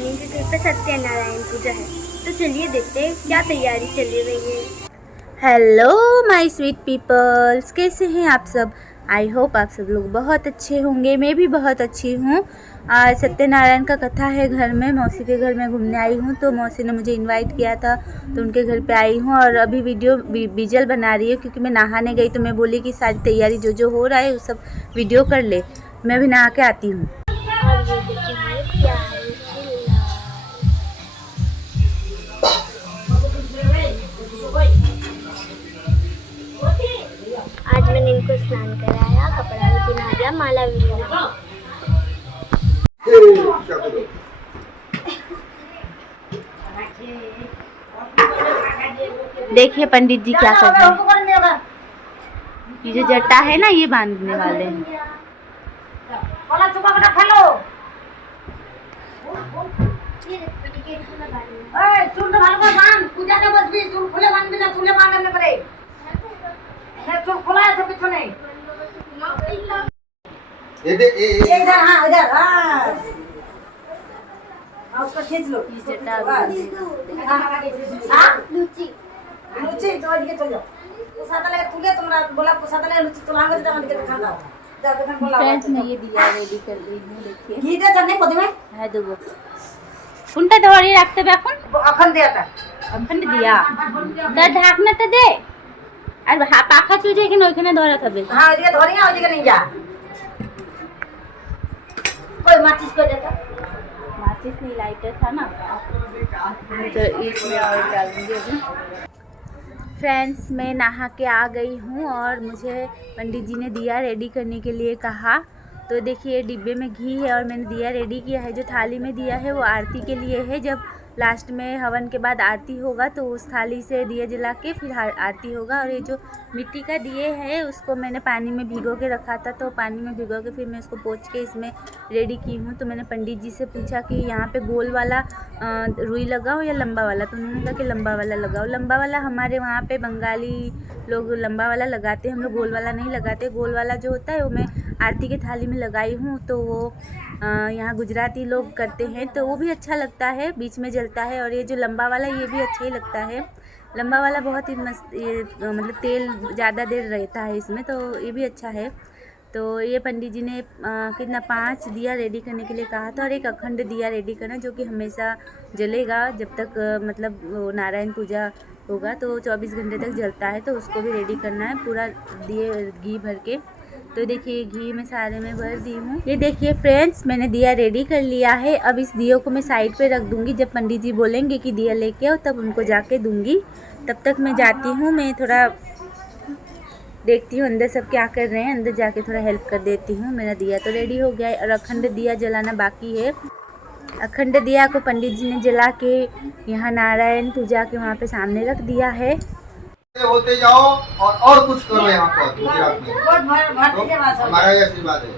नानी के घर पे सत्यनारायण पूजा है, तो चलिए देखते हैं क्या तैयारी चली रही है। हेलो माय स्वीट पीपल्स, कैसे हैं आप सब। आई होप आप सब लोग बहुत अच्छे होंगे। मैं भी बहुत अच्छी हूँ। आज सत्यनारायण का कथा है घर में, मौसी के घर में घूमने आई हूँ, तो मौसी ने मुझे इनवाइट किया था तो उनके घर पे आई हूँ। और अभी वीडियो बिजल बना रही है क्योंकि मैं नहाने गई, तो मैं बोली कि सारी तैयारी जो जो हो रहा है वो सब वीडियो कर ले, मैं भी नहा के आती हूँ। आज मैंने इनको स्नान कराया, कपड़ा भी पहना दिया, माला भी लगा। देखिए पंडित जी क्या कर रहे हैं। ये जो जट्टा है ना, ये बांधने वाले हैं। उसको खींच लो। लुची तो ये तो जाओ पुसाता लगे तुले तुमरा बोला पुसाता लगे लुची तो लांगे जमा के दिखा दो। जा देखन बोला फ्रेंड्स मैं ये दिया रेडी कर रही हूँ। देखिए घी दे चने पदी में है देबो কোনটা ধরে রাখতে হবে এখন এখন দেয়াটা ওখানে দিয়া তার ঢাকনাটা দে আর পাখা চুজে এখানে ওখানে ধরা থাকবে। हां ওদিকে ধরি না ওদিকে নিয়ে যা कोई माचिस को देता माचिस नहीं लाइटर था ना, तो इसमें ऑयल डाल दूंगी अभी। फ्रेंड्स मैं नहा के आ गई हूँ और मुझे पंडित जी ने दिया रेडी करने के लिए कहा। तो देखिए डिब्बे में घी है और मैंने दिया रेडी किया है। जो थाली में दिया है वो आरती के लिए है, जब लास्ट में हवन के बाद आरती होगा तो उस थाली से दिया जला के फिर आरती होगा। और ये जो मिट्टी का दिए है उसको मैंने पानी में भिगो के रखा था, तो पानी में भिगो के फिर मैं उसको पोंछ के इसमें रेडी की हूँ। तो मैंने पंडित जी से पूछा कि यहाँ पे गोल वाला रुई लगाओ या लंबा वाला, तो उन्होंने कहा कि लंबा वाला लगाओ। लंबा वाला हमारे वहाँ पे बंगाली लोग लंबा वाला लगाते हैं, हम लोग गोल वाला नहीं लगाते। गोल वाला जो होता है वो मैं आरती की थाली में लगाई हूँ, तो वो यहाँ गुजराती लोग करते हैं, तो वो भी अच्छा लगता है, बीच में जलता है। और ये जो लंबा वाला ये भी अच्छा ही लगता है। लंबा वाला बहुत ही मस्त, ये मतलब तेल ज़्यादा देर रहता है इसमें, तो ये भी अच्छा है। तो ये पंडित जी ने कितना 5 दिया रेडी करने के लिए कहा था, और एक अखंड दिया रेडी करना जो कि हमेशा जलेगा जब तक मतलब वो नारायण पूजा होगा, तो 24 घंटे तक जलता है, तो उसको भी रेडी करना है पूरा दिए घी भर के। तो देखिए घी में सारे में भर दी हूँ। ये देखिए फ्रेंड्स मैंने दिया रेडी कर लिया है। अब इस दियो को मैं साइड पे रख दूँगी, जब पंडित जी बोलेंगे कि दिया लेके आओ तब उनको जाके दूँगी। तब तक मैं जाती हूँ, मैं थोड़ा देखती हूँ अंदर सब क्या कर रहे हैं, अंदर जाके थोड़ा हेल्प कर देती हूँ। मेरा दिया तो रेडी हो गया है और अखंड दिया जलाना बाकी है। अखंड दिया को पंडित जी ने जला के यहाँ नारायण पूजा के वहाँ पे सामने रख दिया है। होते जाओ और कुछ करो यहाँ पर गुजरात में, तो हमारा ये आशीर्वाद है।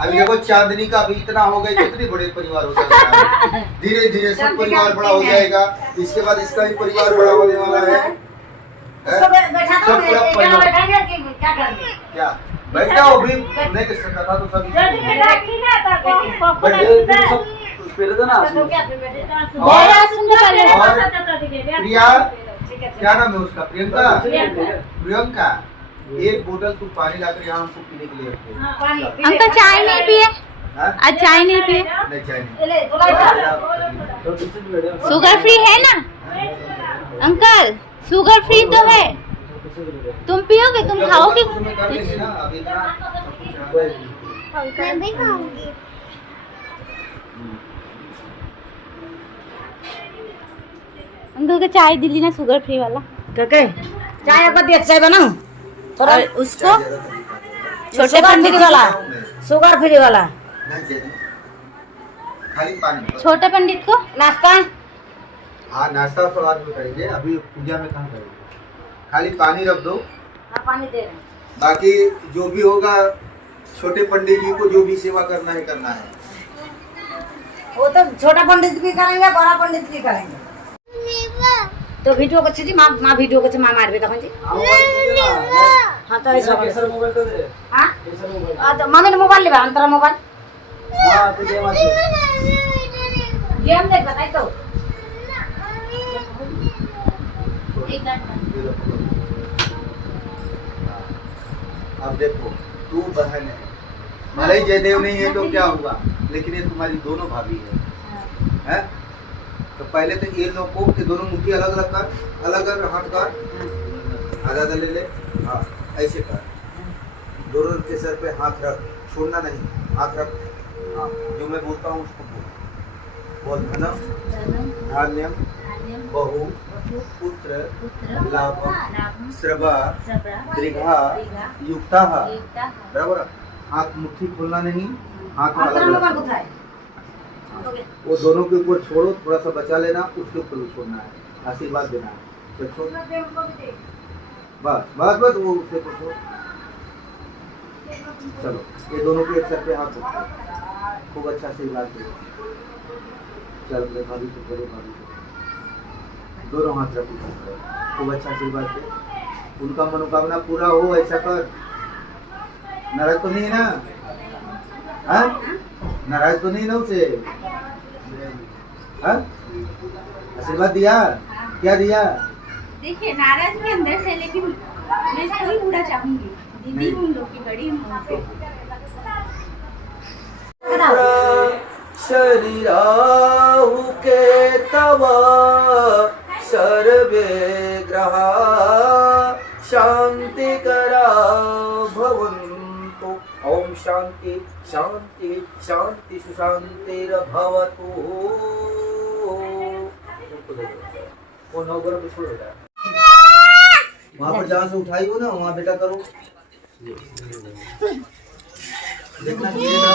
अभी देखो चांदनी का भी इतना हो गया, कितने बड़े परिवार हो जाएगा, धीरे धीरे सब परिवार बड़ा हो जाएगा। इसके बाद इसका भी परिवार बड़ा होने वाला है। सब पूरा परिवार क्या बैठ जाओ भी नहीं कर सकता था, तो सब प्रिया क्या नाम है उसका, प्रियंका। प्रियंका एक बोतल तू पानी लाकर यहाँ हमको पीने के लिए रखते। अंकल चाय नहीं पिए? आज चाय नहीं पिए? नहीं चाय नहीं। शुगर फ्री है ना अंकल? शुगर फ्री तो है, तुम पियोगे, तुम खाओगे? मैं भी खाऊंगी। अंकल को चाय दिली ना शुगर फ्री वाला। के चाय को दे चाय बनाऊं थोड़ा, और उसको छोटे पंडित वाला शुगर फ्री वाला खाली पानी। छोटे पंडित को नाश्ता। हाँ नाश्ता तो बाद में करेंगे, अभी पूजा में कहाँ करेंगे। खाली पानी रख दो। हाँ पानी दे रहे। बाकी जो भी होगा छोटे पंडित जी को जो भी सेवा करना है करना है। वो तो छोटा पंडित भी करेंगे, बड़ा पंडित भी करेंगे। तो वीडियो को छी मां मां वीडियो को छी मां मारबे तखन जी। हां तो ऐसा मोबाइल तो दे। हां तो मम्मी ने मोबाइल लेबा अंतर मोबाइल। हां तो दे मां। गेम देख बताई तो अब देखो तू बहन है, भले ही जयदेव नहीं है तो क्या हुआ, लेकिन ये तुम्हारी दोनों भाभी है, हैं? तो पहले तो ये लोग को कि दोनों मुट्ठी अलग अलग कर, अलग अलग हाथ कर, आधा आधा ले ले, हाँ ऐसे कर, दोनों के सर पे हाथ रख, छोड़ना नहीं, हाथ रख, हाँ जो मैं बोलता हूँ उसको बोल। धनम धान्यम बहु पुत्र लाभम श्रवा दीर्घा युक्ता, बराबर। हाथ मुट्ठी खोलना नहीं, हाथ अलग अलग, वो दोनों के ऊपर छोड़ो, थोड़ा सा बचा लेना, उसके ऊपर छोड़ना है, आशीर्वाद देना है। बस बस बस वो उसके ऊपर छोड़ो। चलो ये दोनों के एक सर पे हाथ रखो, खूब अच्छा आशीर्वाद दो। चल भाभी को करो, भाभी को दोनों हाथ रखो, खूब अच्छा आशीर्वाद दे, उनका मनोकामना पूरा हो, ऐसा कर। नाराज तो नहीं है ना? हाँ नाराज तो नहीं ना उसे? हाँ आशीर्वाद दिया, क्या दिया? देखिए नाराज भी अंदर से, लेकिन मैं इसको ही पूरा चाहूंगी, दीदी उन लोग की बड़ी हूँ उनसे। शरीराहु के तव सर्वे ग्रहा शांति करा भवन्तु। ओम शांति शांति शांति सुशांतिर्भवतु। वो नौकरों पे छोड़ रहा है, वहाँ पर जहाँ से उठाई हो ना वहाँ बेटा करो, देखना गिरेगा।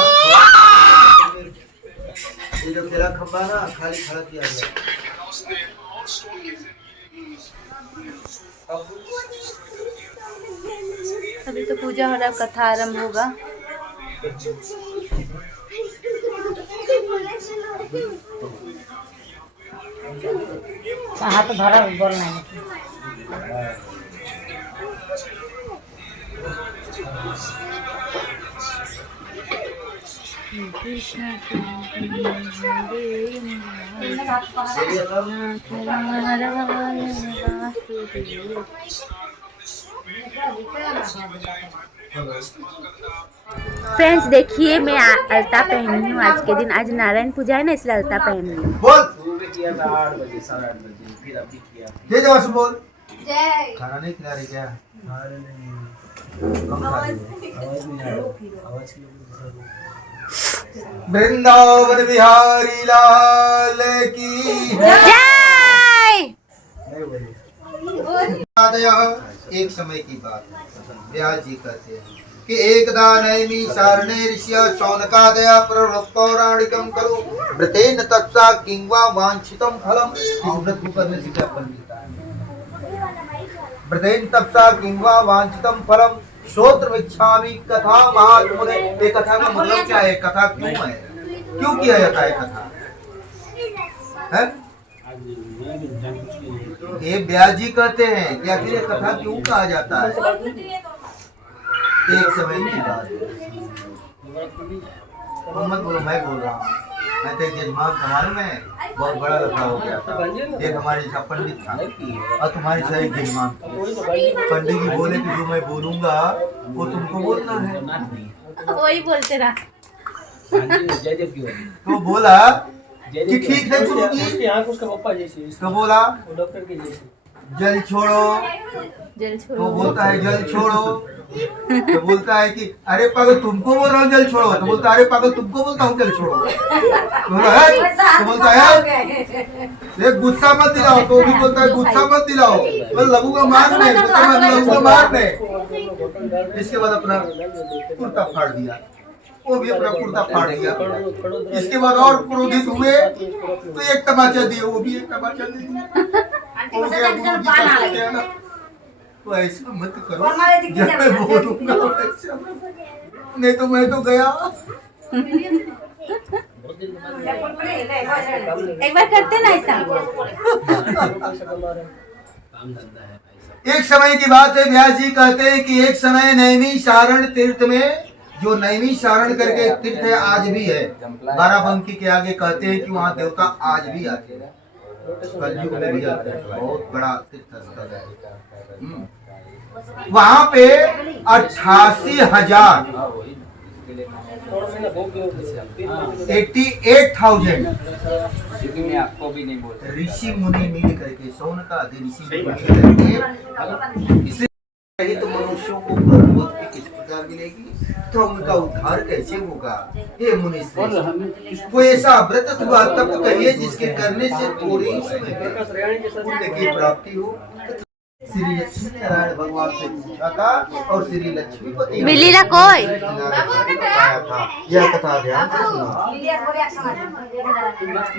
ये जो केला खंबा ना खाली खड़ा किया गया। अभी तो पूजा हो रहा, कथा आरंभ होगा। हाथ भरा बोलना है। फ्रेंड्स देखिए मैं अलता पहनी हूँ आज के दिन, आज नारायण पूजा है ना इसलिए अलता पहनी हूँ। बोल किया था 8 बजे 8:30 बजे, फिर अभी किया। जय जवान बोल। जय। खाना नहीं खिला रही क्या? अरे नहीं, कम खा रही है। आवाज नहीं आ रही, आवाज की वृंदावन बिहारी लाल की जय। एक समय की बात व्यास जी कहते हैं कि एकदा नैमी सारणे ऋषिया शौनकादया पौराणिकम करो व्रतेन तत्सा किंवा वांछितम फलम। इस व्रत को करने से क्या फल मिलता है? व्रतेन तत्सा किंवा वांछितम फलम श्रोत्रमिच्छामि कथा महात्मुने। ये कथा का मतलब क्या है? कथा क्यों है, क्यों किया जाता है कथा है? ये व्यास जी कहते हैं कि आखिर ये कथा क्यों कहा जाता है? एक समय की बात मत बोलो, मैं बोल रहा हूँ। मैं तो एक यजमान समाज में बहुत बड़ा लफड़ा हो गया था। एक हमारे जैसा पंडित था और तुम्हारे जैसा एक यजमान था। पंडित जी बोले कि जो मैं बोलूंगा वो तुमको बोलना है। वही बोलते रहा। तो बोला कि ठीक है गुरुजी। उसका पापा जैसे, तो बोला डॉक्टर के जैसे, जल छोड़ो। जल तो छोड़ो। बोलता है जल छोड़ो। तो बोलता है कि अरे पागल तुमको बोल रहा हूँ जल छोड़ो। तो बोलता है अरे पागल तुमको बोलता हूँ जल छोड़ो। तो बोलता है ये गुस्सा मत दिलाओ। तो भी बोलता है गुस्सा मत दिलाओ, मैं लगूंगा मारने, मैं लगूंगा मारने। इसके बाद अपना कुर्ता फाड़ दिया, वो भी अपना कुर्ता फाड़ दिया। इसके बाद और क्रोधित हुए तो एक तमाचा दिए, वो भी एक तमाचा दिए। तो ऐसा मत करो, जब मैं बोलूंगा वैसा, नहीं तो मैं तो गया। एक बार करते ना ऐसा। एक समय की बात है, व्यास जी कहते हैं कि एक समय नैमी सारण तीर्थ में जो नैमी सारण करके एक तीर्थ है, आज भी है। बाराबंकी के आगे कहते हैं कि वहाँ देवता आज भी आते हैं, कलयुग में भी आते हैं। बहुत बड़ा तीर्थ स्थल है। वहाँ पे 88,000 88,000 ऋषि मुनि मिल करके, सौन का आदि ऋषि मुनि मिल करके, इसे तो मनुष्यों को भगवती किस प्रकार मिलेगी, तो उनका उद्धार कैसे होगा। हे मुनि श्रेष्ठ, कोई ऐसा व्रत हुआ तब कहिए जिसके करने से थोड़ी ही समय में पुण्य की प्राप्ति हो। श्री लक्ष्मी नारायण भगवान से पूछा था और श्री लक्ष्मीपति मिली ना कोई था। यह कथा ध्यान से सुनो।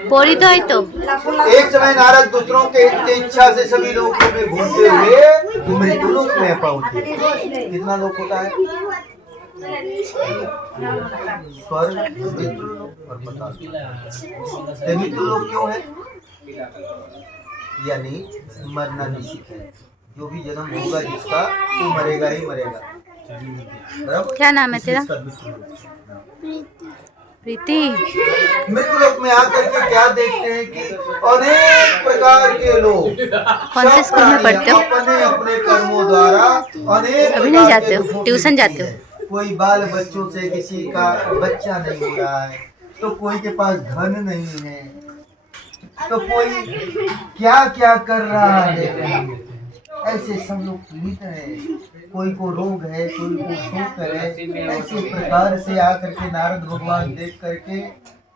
पोरी तो है तो एक समय नारद दूसरों के हित की इच्छा से सभी लोगों में घूमते हुए मृत्युलोक में पहुंचे। कितना लोक होता है? स्वर्ग, मृत्युलोक और पाताल। मृत्युलोक क्यों है? यानी मरना निश्चित है। जो भी जन्म होगा जिसका, वो मरेगा ही मरेगा। बराबर? क्या नाम है तेरा? प्रीति। मृत्युलोक में आकर के क्या देखते हैं कि अनेक प्रकार के लोग कौन से स्कूल में पढ़ते हो? अपने अपने कर्मों द्वारा अनेक अभी नहीं जाते हो? ट्यूशन जाते हो? कोई बाल बच्चों से किसी का बच्चा नहीं हो रहा है, तो कोई के पास धन नहीं है, तो कोई क्या क्या कर रहा है। ऐसे सब लोग पीड़ित है, कोई को रोग है, कोई को शोक है। ऐसे प्रकार से आकर के नारद भगवान देख करके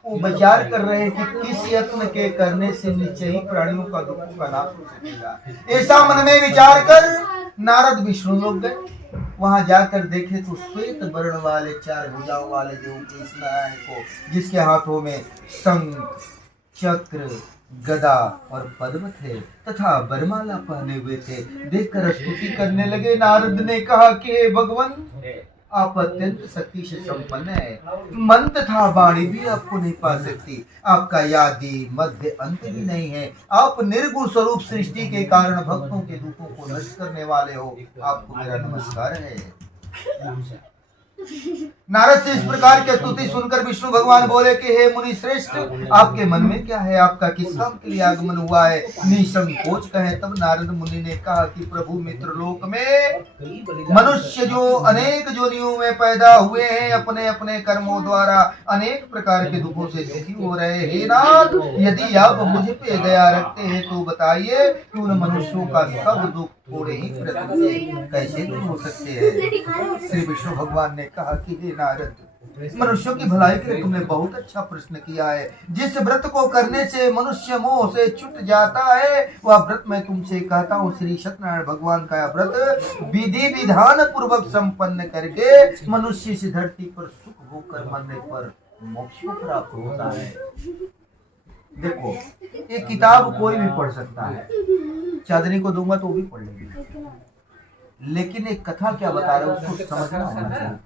वो विचार कर रहे हैं कि किस यत्न के करने से नीचे ही प्राणियों का दुखों का नाश हो सकेगा। ऐसा मन में विचार कर नारद विष्णु लोग गए। वहां जाकर देखे तो श्वेत वर्ण वाले 4 भुजाओं वाले देव कृष्ण नारायण को, जिसके हाथों में शंख, चक्र, गदा और पद्म थे तथा वरमाला पहने हुए थे, देखकर स्तुति करने लगे। नारद ने कहा कि हे भगवान, आप अत्यंत शक्ति से संपन्न है, मन तथा वाणी भी आपको नहीं पा सकती। आपका आदि मध्य अंत भी नहीं है। आप निर्गुण स्वरूप सृष्टि के कारण भक्तों के दुखों को नष्ट करने वाले हो। आपको मेरा नमस्कार है। नारद से इस प्रकार की स्तुति सुनकर विष्णु भगवान बोले कि हे मुनि श्रेष्ठ, आपके मन में क्या है? आपका किस काम के लिए आगमन हुआ है? निसंकोच कहे। तब नारद मुनि ने कहा कि प्रभु, मित्र लोक में मनुष्य जो अनेक योनियों में पैदा हुए हैं, अपने अपने कर्मों द्वारा अनेक प्रकार के दुखों से दुखी हो रहे हैं। हे नाथ, यदि आप मुझ पे दया रखते हैं तो बताइए कि उन मनुष्यों का सब दुख थोड़े ही प्रति से कैसे दूर हो सकते हैं। श्री विष्णु भगवान ने कहा कि हे नारद, मनुष्यों की भलाई के लिए तुमने बहुत अच्छा प्रश्न किया है। जिस व्रत को करने से मनुष्य मोह से छूट जाता है, वह व्रत मैं तुमसे कहता हूँ। श्री सत्यनारायण भगवान का व्रत विधि विधान पूर्वक संपन्न करके मनुष्य इस धरती पर सुख भोग कर मरने पर मोक्ष को प्राप्त होता है। देखो, ये किताब कोई भी पढ़ सकता है, चांदनी को दूंगा तो भी पढ़ लेंगे, लेकिन एक कथा क्या बता रहा है उसको समझना होना चाहिए।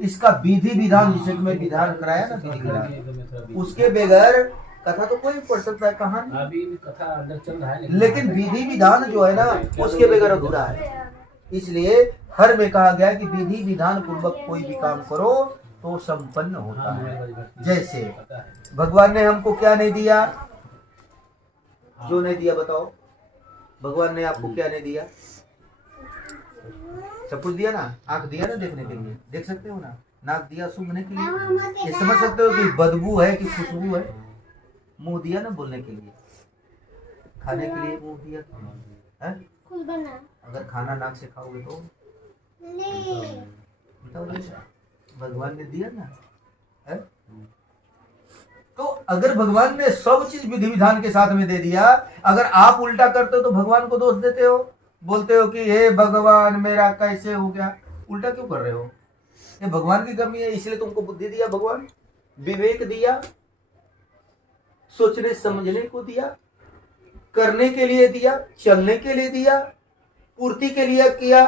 इसका विधि विधान, जिसे मैं विधान कराया ना, विधि विधान, उसके बगैर कथा तो कोई पढ़ सकता है, कहानी अभी भी कथा अंदर चल रहा है, लेकिन विधि विधान जो है ना, उसके बगैर अधूरा है। इसलिए हर में कहा गया कि विधि विधान पूर्वक कोई भी काम करो तो संपन्न होता है। जैसे भगवान ने हमको क्या नहीं दिया? जो नहीं दिया बताओ, भगवान ने आपको क्या नहीं दिया? सब कुछ दिया ना। आंख दिया ना देखने के लिए, देख सकते हो ना। नाक दिया सूंघने के लिए, ये समझ सकते हो कि बदबू है कि खुशबू है। मुंह दिया ना बोलने के लिए, खाने के लिए मुंह दिया है। अगर खाना नाक से खाओगे तो बताओ, भगवान ने दिया ना है? तो अगर भगवान ने सब चीज विधि विधान के साथ में दे दिया, अगर आप उल्टा करते हो तो भगवान को दोष देते हो, बोलते हो कि हे भगवान मेरा कैसे हो गया। उल्टा क्यों कर रहे हो? ये भगवान की कमी है, इसलिए तुमको बुद्धि दिया भगवान, विवेक दिया, सोचने समझने को दिया, करने के लिए दिया, चलने के लिए दिया, पूर्ति के लिए किया।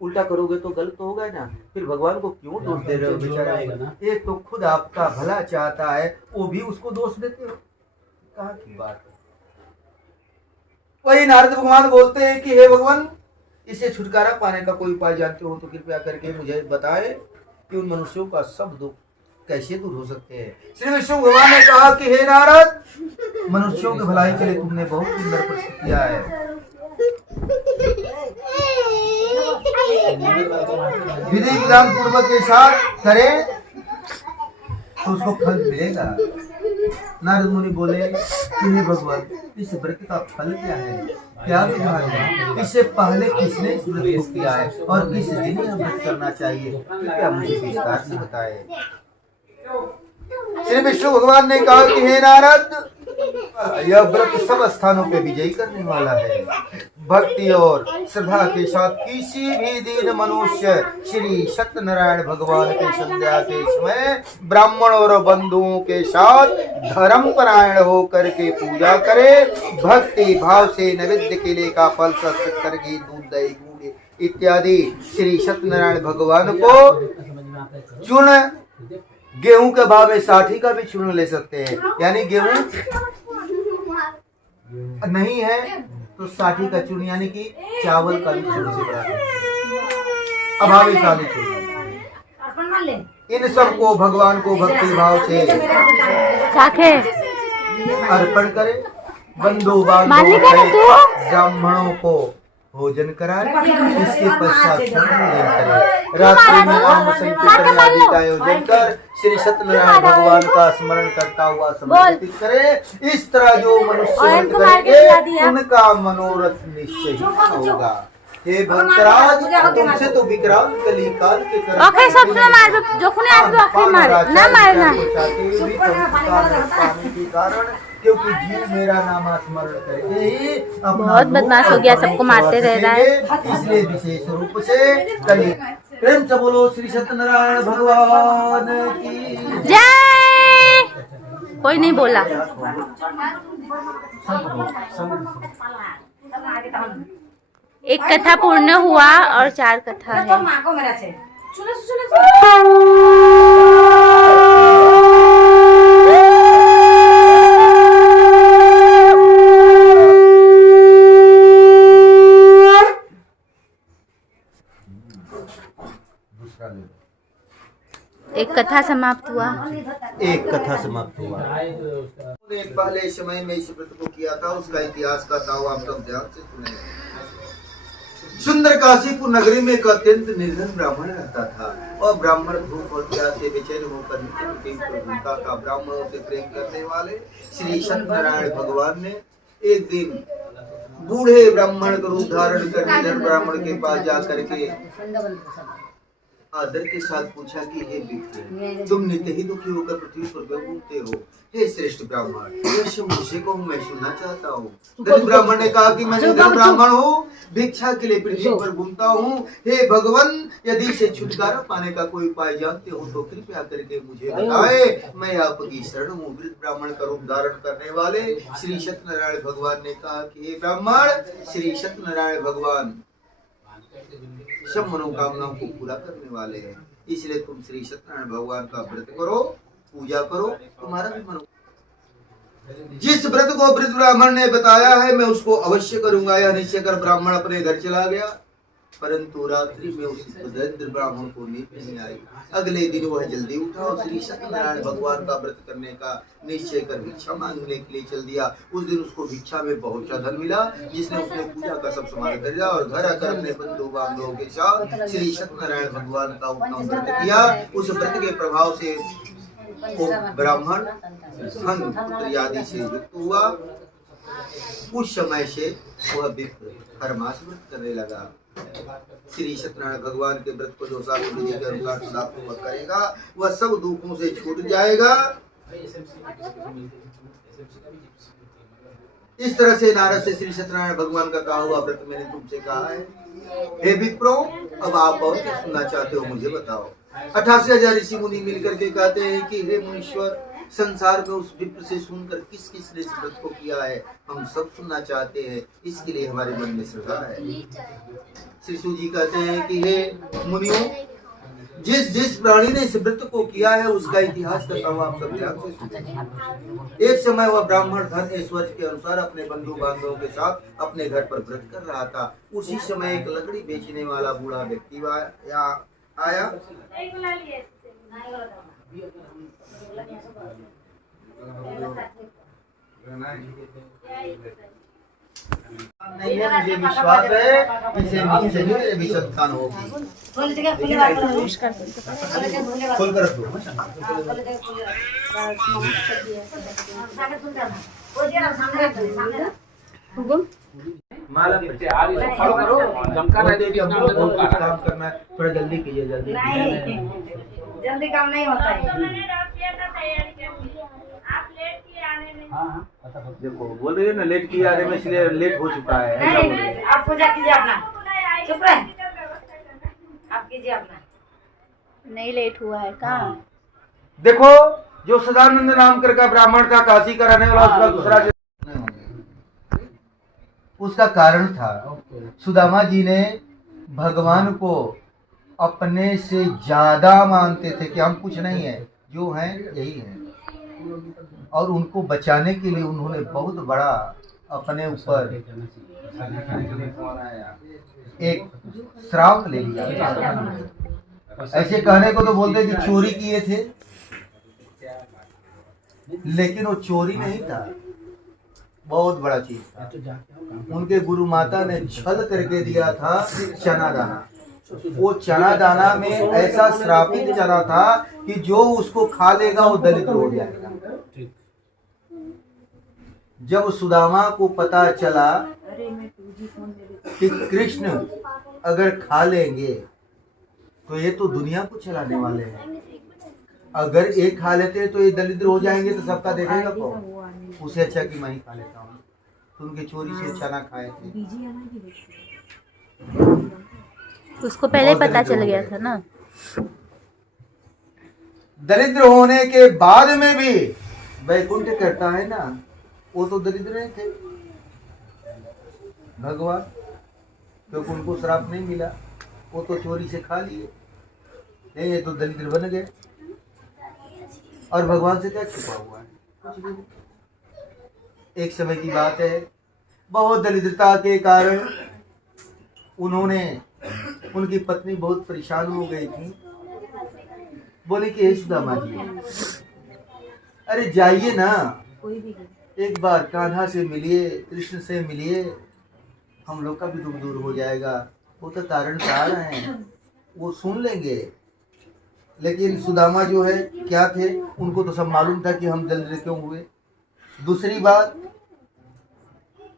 उल्टा करोगे तो गलत तो होगा ना। फिर भगवान को क्यों दोष दे रहे हो बेचारा? एक तो खुद आपका भला चाहता है, वो भी उसको दोष देते हो। कहाँ की बात है? वही नारद भगवान बोलते हैं कि हे भगवान, इससे छुटकारा पाने का कोई उपाय जानते हो तो कृपया करके मुझे बताएं कि उन मनुष्यों का सब दुख कैसे दूर हो सकते हैं। श्री विष्णु भगवान ने कहा कि हे नारद, मनुष्यों की भलाई के लिए तुमने बहुत सुंदर प्रश्न किया है। विधि विधान पूर्वक के साथ करे तो उसको फल मिलेगा। नारद मुनि बोले कि हे भगवान, इस व्रत का फल क्या है, क्या विधान है, इससे पहले किसने इस व्रत को किया है और किस दिन यह व्रत करना चाहिए, कृपया मुझे विस्तार से बताएं। श्री विष्णु भगवान ने कहा कि हे नारद, यह व्रत सब स्थानों पे विजयी करने वाला है। भक्ति और श्रद्धा के साथ किसी भी दिन मनुष्य श्री सत्यनारायण भगवान की संध्या के समय ब्राह्मण और बंधुओं के साथ धर्म परायण होकर के पूजा करे, भक्ति भाव से नैवेद्य केले का फल शक्कर घी दूध दही गुड़ इत्यादि श्री सत्यनारायण भगवान को चूर्ण, गेहूं के भाव में 60 का भी चूर्ण ले सकते हैं, यानी गेहूं नहीं है तो 60 का चूर्ण, यानी कि चावल का भी चूर्ण से बना अभावी चूर्ण। इन सबको भगवान को भक्ति भाव से अर्पण करे, बंधु बांधवों ब्राह्मणों को भोजन कराए, इसके पश्चात भोजन करे। रात्रि में नाम संकीर्तन आदि का आयोजन कर श्री सत्यनारायण भगवान का स्मरण करता हुआ समर्पित करे। इस तरह जो मनुष्य करेंगे उनका मनोरथ निश्चय होगा। हे भक्तराज, तुमसे तो विकराल कली काल के कारण, क्योंकि जीव मेरा नाम स्मरण करके ही बहुत बदमाश हो गया, सबको मारते रह रहा है, इसलिए विशेष रूप से कली। प्रेम से बोलो श्री सत्यनारायण भगवान की जय। कोई नहीं बोला। एक कथा पूर्ण हुआ और 4 कथा है। एक कथा समाप्त हुआ। पहले समय में इस व्रत को किया था, उसका इतिहास का दावा आप सब ध्यान से सुने। सुंदर काशीपुर नगरी में एक अत्यंत निर्धन ब्राह्मण रहता था और ब्राह्मण भूख और प्यास से बेचैन होकर घूमता था। ब्राह्मणों से प्रेम करने वाले श्री सत्यनारायण भगवान ने एक दिन बूढ़े ब्राह्मण को रूप धारण कर निर्धन ब्राह्मण के पास जाकर के आदर के साथ पूछा कि हे विप्र, तुम नित्य ही दुखी होकर पृथ्वी पर घूमते हो। हे श्रेष्ठ ब्राह्मण, यह मुझे को मैं सुनना चाहता हूँ। धनी ब्राह्मण ने कहा कि मैं निर्धन ब्राह्मण हूँ, भिक्षा के लिए पृथ्वी पर घूमता हूँ। हे भगवान, यदि से छुटकारा पाने का कोई उपाय जानते हो तो कृपया करके मुझे बताए, मैं आपकी शरण हूँ। वृद्ध ब्राह्मण का रूप धारण करने वाले श्री सत्यनारायण भगवान ने कहा कि हे ब्राह्मण, श्री सत्यनारायण भगवान सब मनोकामनाओं को पूरा करने वाले हैं, इसलिए तुम श्री सत्यनारायण भगवान का व्रत करो, पूजा करो, तुम्हारा भी मनो। जिस व्रत को वृद्ध ब्राह्मण ने बताया है मैं उसको अवश्य करूंगा, यह निश्चय कर ब्राह्मण अपने घर चला गया। परंतु रात्रि में उस दरिद्र ब्राह्मण को नींद नहीं आई। अगले दिन वह जल्दी उठा और श्री सत्यनारायण भगवान का व्रत करने का निश्चय कर भिक्षा मांगने के लिए चल दिया। उस दिन उसको भिक्षा में बहुत सा धन मिला, जिसने उसने पूजा का सब सामान खरीदा और घर आकर अपने बंधु बांधवों के साथ श्री सत्यनारायण भगवान का उत्तम व्रत किया। उस व्रत के प्रभाव से वो ब्राह्मण धन पुत्र आदि से युक्त हुआ। उस समय से वह विप्र हर मास व्रत करने लगा। श्री सत्यनारायण भगवान के व्रत को जो शास्त्र विधि के अनुसार सदापूर्वक करेगा वह सब दुखों से छूट जाएगा। इस तरह से नारद से श्री सत्यनारायण भगवान का कहा हुआ व्रत मैंने तुमसे कहा है। हे विप्रो, अब आप और क्या सुनना चाहते हो मुझे बताओ। 88,000 ऋषि मुनि मिलकर के कहते हैं कि हे मुनीश्वर, संसार में उस विप्र से सुनकर किस किस ने इस व्रत को किया है हम सब सुनना चाहते हैं, इसके लिए हमारे मन में श्रद्धा है। श्री सूजी कहते हैं कि हे मुनियों, जिस जिस प्राणी ने इस व्रत को किया है उसका इतिहास करता हूँ आप सब ध्यान से सुनिए। एक समय वह ब्राह्मण धन ऐश्वर्य के अनुसार अपने बंधु बांधवों के साथ अपने घर पर व्रत कर रहा था। उसी समय एक लकड़ी बेचने वाला बूढ़ा व्यक्ति आया। नहीं है, मुझे विश्वास है इसे नीचे ही मेरे विशद खान होगी। खोल कर रखो। माला फॉलो करो जमका रहे थे काम करना है, थोड़ा जल्दी कीजिए। जल्दी काम नहीं होता है। देखो बोल रही है ना लेट किया आने में, इसलिए लेट हो चुका है। ऐसा बोल रही है। आप पूजा कीजिए अपना, चुप रहे, आप कीजिए अपना। नहीं लेट हुआ है का? देखो जो सदानंद नाम का ब्राह्मण था, काशी का रहने वाला, उसका दूसरा उसका कारण था सुदामा जी ने भगवान को अपने से ज्यादा मानते थे कि हम कुछ नहीं है, जो हैं यही है। और उनको बचाने के लिए उन्होंने बहुत बड़ा अपने ऊपर एक श्राप ले लिया। ऐसे कहने को तो बोलते कि चोरी किए थे, लेकिन वो चोरी नहीं था, बहुत बड़ा चीज था। उनके गुरु माता ने छल करके दिया था चना दाना। वो चना दाना में ऐसा श्रापित चना था कि जो उसको खा लेगा वो दरिद्र हो जाएगा। जब सुदामा को पता चला कि कृष्ण अगर खा लेंगे तो ये तो दुनिया को चलाने वाले हैं, अगर एक खा लेते हैं तो ये दरिद्र हो जाएंगे तो सबका देखेगा कौन? उससे अच्छा कि मैं ही खा लेता हूँ। तो उनके चोरी से चना खाए थे। उसको पहले पता चल गया था ना। दरिद्र होने के बाद में भी वैकुंठ करता है ना, वो तो दरिद्र नहीं थे भगवान, क्योंकि उनको श्राप नहीं मिला, वो तो चोरी से खा लिए, ये तो दरिद्र बन गए। और भगवान से क्या छुपा हुआ है? कुछ भी नहीं। एक समय की बात है, बहुत दरिद्रता के कारण उनकी पत्नी बहुत परेशान हो गई थी। बोली कि हे सुदामा जी, अरे जाइए ना, एक बार कान्हा से मिलिए, कृष्ण से मिलिए, हम लोग का भी दुख दूर हो जाएगा। वो तो कारण सार हैं, वो सुन लेंगे। लेकिन सुदामा जो है क्या थे, उनको तो सब मालूम था कि हम दरिद्र क्यों हुए। दूसरी बात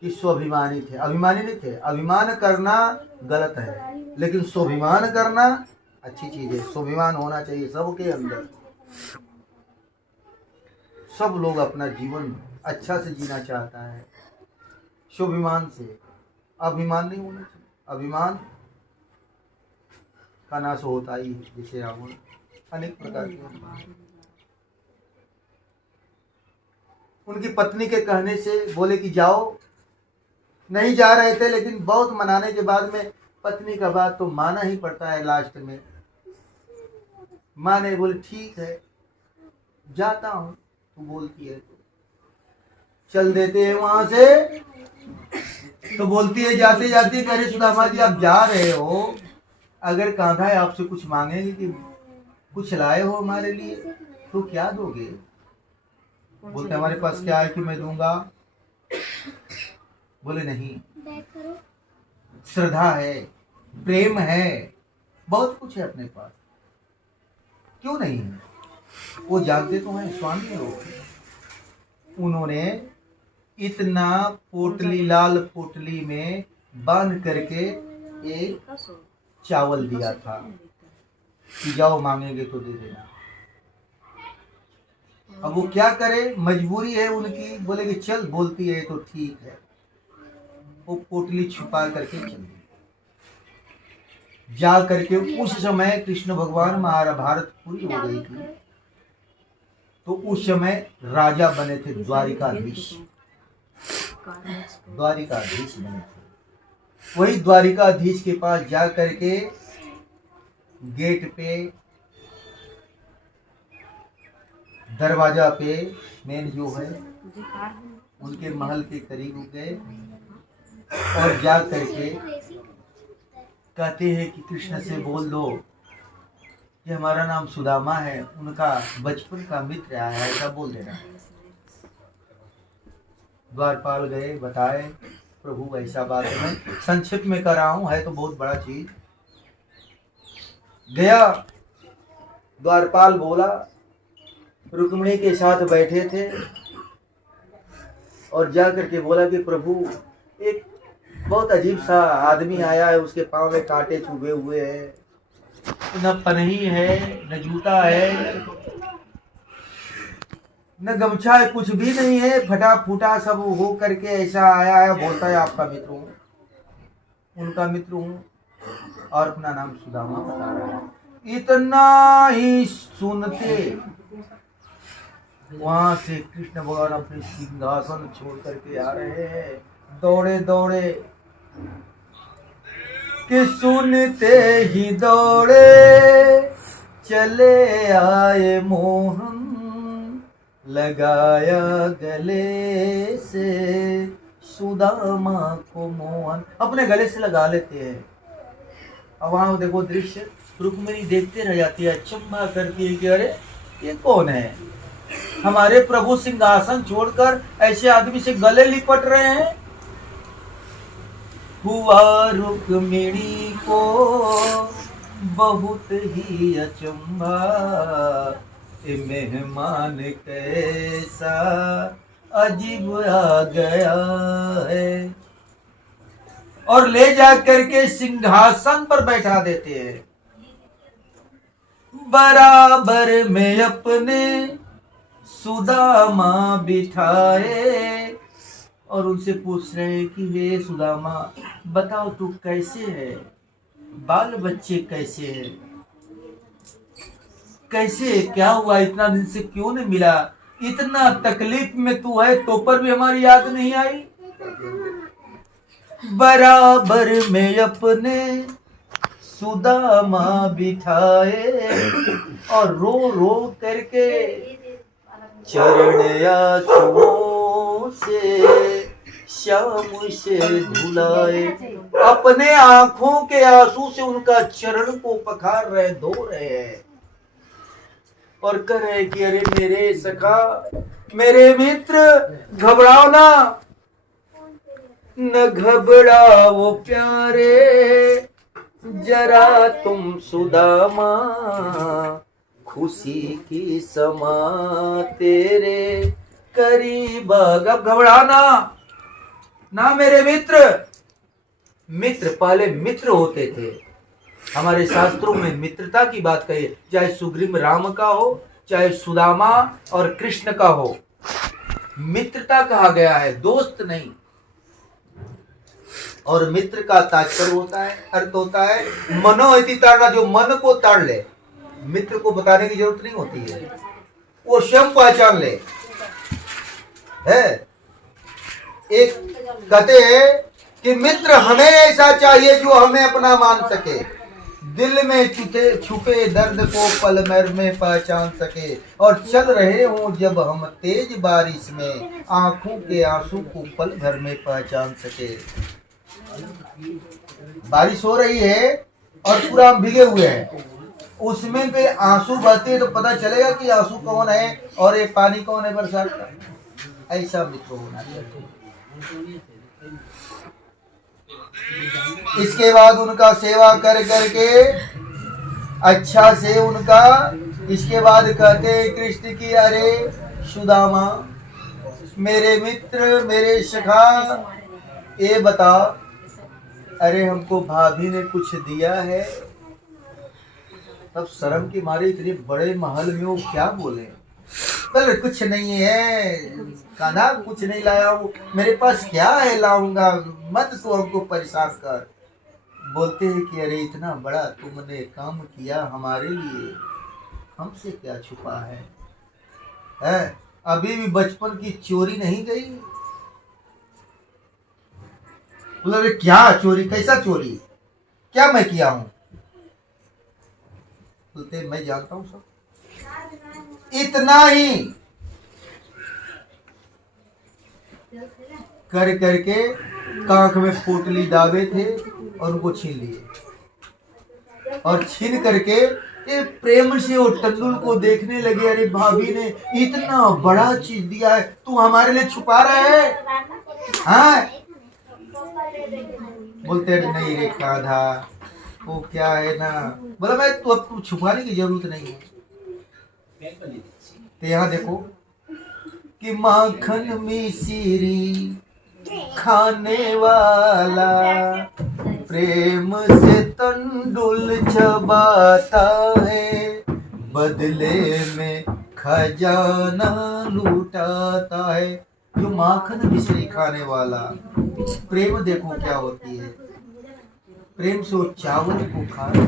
कि स्वाभिमानी थे, अभिमानी नहीं थे। अभिमान करना गलत है, लेकिन स्वाभिमान करना अच्छी चीज है। स्वाभिमान होना चाहिए सबके अंदर। सब लोग अपना जीवन अच्छा से जीना चाहता है, स्वाभिमान से। अभिमान नहीं होना चाहिए। अभिमान का नाश होता ही है, जैसे रावण अनेक प्रकार के। उनकी पत्नी के कहने से बोले कि जाओ, नहीं जा रहे थे, लेकिन बहुत मनाने के बाद में पत्नी का बात तो माना ही पड़ता है। लास्ट में माँ ने बोले ठीक है जाता हूँ, तू बोलती है तो चल देते हैं वहां से। तो बोलती है जाते जाते, कह रहे सुदामा जी आप जा रहे हो, अगर कान्हा आपसे कुछ मांगेंगे कि कुछ लाए हो हमारे लिए, तो क्या दोगे? बोलते हमारे पास क्या है कि मैं दूंगा। बोले नहीं, श्रद्धा है, प्रेम है, बहुत कुछ है अपने पास, क्यों नहीं है? वो जानते तो हैं, स्वामी है वो। उन्होंने इतना पोटली, लाल पोटली में बांध करके एक चावल दिया था कि जाओ मांगेंगे तो दे देना। अब वो क्या करे, मजबूरी है उनकी। बोले कि चल, बोलती है तो ठीक है। वो पोटली छुपा करके चल गई। जा करके उस समय कृष्ण भगवान, महाभारत पूरी हो गई थी, तो उस समय राजा बने थे द्वारिकाधीश। द्वारिकाधीश बने थे। वही द्वारिकाधीश के पास जा करके गेट पे दरवाजा पे मेन जो है उनके महल के करीब गए और जा करके कहते हैं कि कृष्ण से बोल दो कि हमारा नाम सुदामा है, उनका बचपन का मित्र आया है, ऐसा बोल देना। द्वारपाल गए, बताए प्रभु ऐसा बात है, मैं संक्षिप्त में कर रहा हूँ, है तो बहुत बड़ा चीज। गया, द्वारपाल बोला, रुक्मिणी के साथ बैठे थे और जा करके बोला कि प्रभु एक बहुत अजीब सा आदमी आया है, उसके पाँव में कांटे चुभे हुए हैं, न पनही है, न जूता है, न गमछा है, कुछ भी नहीं है, फटा फूटा सब हो करके ऐसा आया है। बोलता है आपका मित्र हूँ, उनका मित्र हूँ और अपना नाम सुदामा बता रहा है। इतना ही सुनते वहां से कृष्ण भगवान अपने सिंहासन छोड़ करके आ रहे हैं, दौड़े दौड़े कि सुनते ही दौड़े चले आए मोहन, लगाया गले से सुदामा को मोहन। अपने गले से लगा लेते हैं। अब वहां देखो दृश्य, रुक्मिणी देखते रह जाती है, अचंभा करती है कि अरे ये कौन है, हमारे प्रभु सिंहासन छोड़कर ऐसे आदमी से गले लिपट रहे हैं। हुआ रुक्मिणी को बहुत ही अचंभा, ये मेहमान कैसा अजीब आ गया है, और ले जा करके सिंहासन पर बैठा देते हैं। बराबर में अपने सुदामा बिठाए और उनसे पूछ रहे हैं कि हे सुदामा बताओ तू कैसे है, बाल बच्चे कैसे है, कैसे क्या हुआ, इतना दिन से क्यों नहीं मिला, इतना तकलीफ में तू है तो पर भी हमारी याद नहीं आई। बराबर में अपने सुदामा बिठाए और रो रो करके चरण आंसुओं से श्याम से धुलाए, अपने आंखों के आंसू से उनका चरण को पखार रहे, धो रहे हैं और कह रहे कि अरे मेरे सखा, मेरे मित्र, घबराओ ना, न घबराओ प्यारे, जरा तुम सुदामा खुशी की समा तेरे करीब। अब घबराना ना मेरे मित्र। मित्र पहले मित्र होते थे, हमारे शास्त्रों में मित्रता की बात कही, चाहे सुग्रीव राम का हो, चाहे सुदामा और कृष्ण का हो, मित्रता कहा गया है, दोस्त नहीं। और मित्र का तात्पर्य होता है, अर्थ होता है मनोहिति ताड़ना, जो मन को ताड़ ले। मित्र को बताने की जरूरत नहीं होती है, वो स्वयं पहचान ले। है एक कहते हैं कि मित्र हमें ऐसा चाहिए जो हमें अपना मान सके, दिल में छुपे दर्द को पल भर में पहचान सके, और चल रहे हों जब हम तेज बारिश में, आंखों के आंसू को पल भर में पहचान सके। बारिश हो रही है और पूरा हम भीगे हुए हैं, उसमें पे आंसू बहते हैं तो पता चलेगा कि आंसू कौन है और ये पानी कौन है बरसात का। ऐसा मित्र होना चाहिए। इसके बाद उनका सेवा कर करके अच्छा से उनका, इसके बाद कहते हैं कृष्ण की अरे सुदामा मेरे मित्र, मेरे सखा, ये बता, अरे हमको भाभी ने कुछ दिया है? तब शर्म की मारे इतने बड़े महल में वो क्या बोले, बोले कुछ नहीं है कान्हा, कुछ नहीं लाया हूँ, मेरे पास क्या है लाऊंगा, मत तो हमको परेशान कर। बोलते हैं कि अरे इतना बड़ा तुमने काम किया हमारे लिए, हमसे क्या छुपा है? अभी भी बचपन की चोरी नहीं गई? बोले क्या चोरी, कैसा चोरी, क्या मैं किया हूं? बोलते मैं जानता हूं सब। इतना ही कर करके कांख में पोटली दावे थे और उनको छीन लिए और छीन करके ये प्रेम से वो टंडुल को देखने लगे। अरे भाभी ने इतना बड़ा चीज दिया है, तू हमारे लिए छुपा रहा है? हाँ बोलते नहीं रे काधा, वो क्या है ना, बोला भाई तू अब तू छुपाने की जरूरत नहीं है। तो यहाँ देखो कि माखन मिश्री खाने वाला प्रेम से तंडुल चबाता है, बदले में खजाना लूटाता है। जो माखन मिश्री खाने वाला प्रेम देखो क्या होती है। प्रेम से वो चावल को खाए,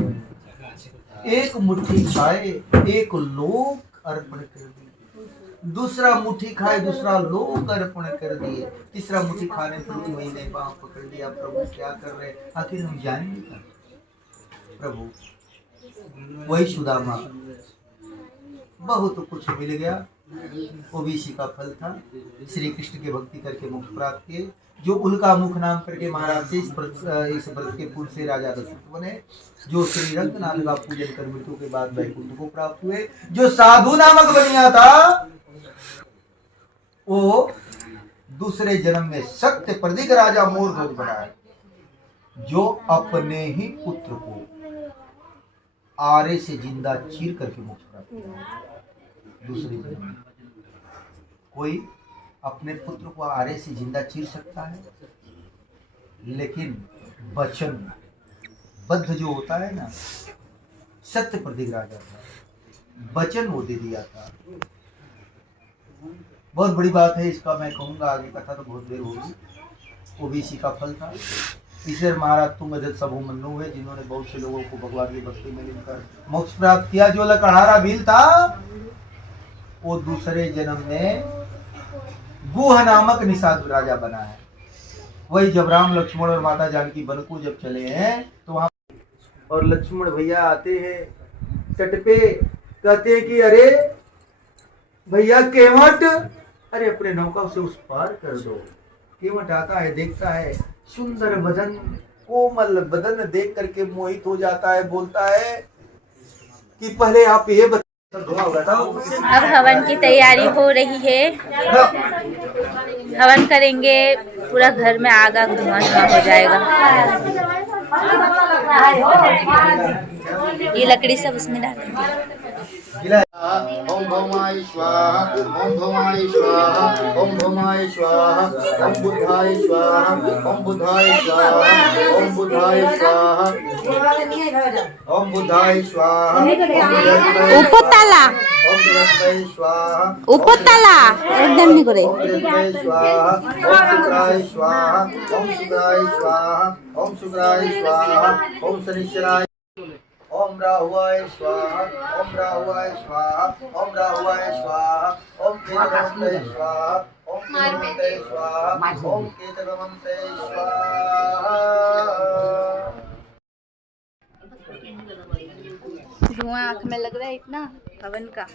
एक मुट्ठी खाए, एक लोक अर्पण कर दिए, दूसरा मुट्ठी खाए, दूसरा लोक अर्पण कर दिए, तीसरा मुट्ठी खाने पर महीने बाह पकड़ लिया। प्रभु क्या कर रहे, आखिर हम जानेंगे क्या? प्रभु वही सुदामा, बहुत कुछ मिल गया, वो भी इसी का फल था। श्री कृष्ण की भक्ति करके मुक्त प्राप्त किए। जो उल्का मुख नाम करके महाराज से इस व्रत के पुण्य से राजा दशरथ बने, जो श्री रंगनाथ का पूजन कर मृत्यु के बाद वैकुंठ को प्राप्त हुए। जो साधु नामक बनिया था वो दूसरे जन्म में सत्य प्रदीक राजा मोरध्वज बना है, जो अपने ही पुत्र को आरे से जिंदा चीर करके मोक्ष प्राप्त हुआ। दूसरे जन्म में कोई अपने पुत्र को आरे से जिंदा चीर सकता है, लेकिन वचन बद्ध जो होता है ना, सत्य प्रदीक राजा था, वचन वो दे दिया था। बहुत बड़ी बात है, इसका मैं कहूँगा आगे कथा तो बहुत देर होगी। वो भी इसी का फल था। ईश्वर महाराज तुम अजत सबू मन्नु हुए, जिन्होंने बहुत से लोगों को भगवान की भक्ति में लिखकर मोक्ष प्राप्त किया। जो लकड़हारा भील था वो दूसरे जन्म में गुह नामक निषाद राजा बना है। वही जब राम लक्ष्मण और माता जानकी वन को जब चले हैं तो वहां और लक्ष्मण भैया आते हैं तट पे, कहते हैं कि अरे भैया केवट, अरे अपने नौका से उस पार कर दो। केवट आता है, देखता है सुंदर बदन, कोमल बदन देख करके मोहित हो जाता है। बोलता है कि पहले आप ये अब हवन की तैयारी हो रही है, हवन करेंगे, पूरा घर में आग आग धुआं धुआं हो जाएगा। ये लकड़ी सब उसमें डालेंगे। ओम भौमाय स्वाहा, ओम भौमाय स्वाहा, ओम भौमाय स्वाहा, ओम बुद्धाय स्वाहा, ओम बुद्धाय स्वाहा, ओम बुद्धाय स्वाहा, ओम बुद्धाय स्वाहा, उपतला ओम बृहस्पति स्वाहा, उपतला एकदम नहीं करे। ओम बृहस्पति स्वाहा, ओम शुक्राय स्वाहा, ओम शुक्राय स्वाहा, ओम शुक्राय स्वाहा, ओम शनिश्चराय, ओम राहुवाय स्वाहा, ओम राहुवाय स्वाहा, ओम राहुवाय स्वाहा, ओम केतवंते स्वाहा, ओम केतवंते स्वाहा, ओम केतवंते स्वाहा। धुआं आँख में लग रहा है इतना हवन का।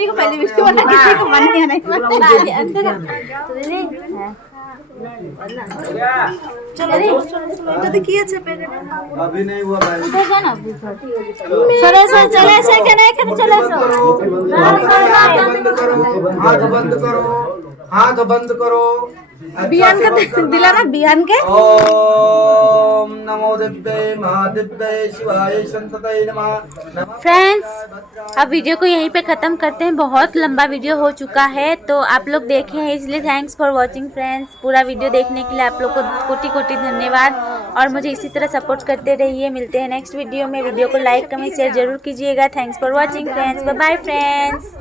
को पहले विष्णु बना, किसी को मन नहीं आना। चलो देखिए अच्छा पहले अभी नहीं हुआ भाई, चले सो चले से के नहीं करे चले सो। हाथ बंद करो, हाथ बंद करो। बिहान का दिलाना, बिहान के ओम नमो दिव्य महादिव्य शिवाय संततये नमः। फ्रेंड्स अब वीडियो को यहीं पे ख़त्म करते हैं, बहुत लंबा वीडियो हो चुका है तो आप लोग देखे हैं, इसलिए थैंक्स फॉर वॉचिंग फ्रेंड्स। पूरा वीडियो देखने के लिए आप लोग को कोटि कोटि धन्यवाद और मुझे इसी तरह सपोर्ट करते रहिए। मिलते हैं नेक्स्ट वीडियो में। वीडियो को लाइक कमेंट शेयर जरूर कीजिएगा। Thanks for watching friends, bye bye friends.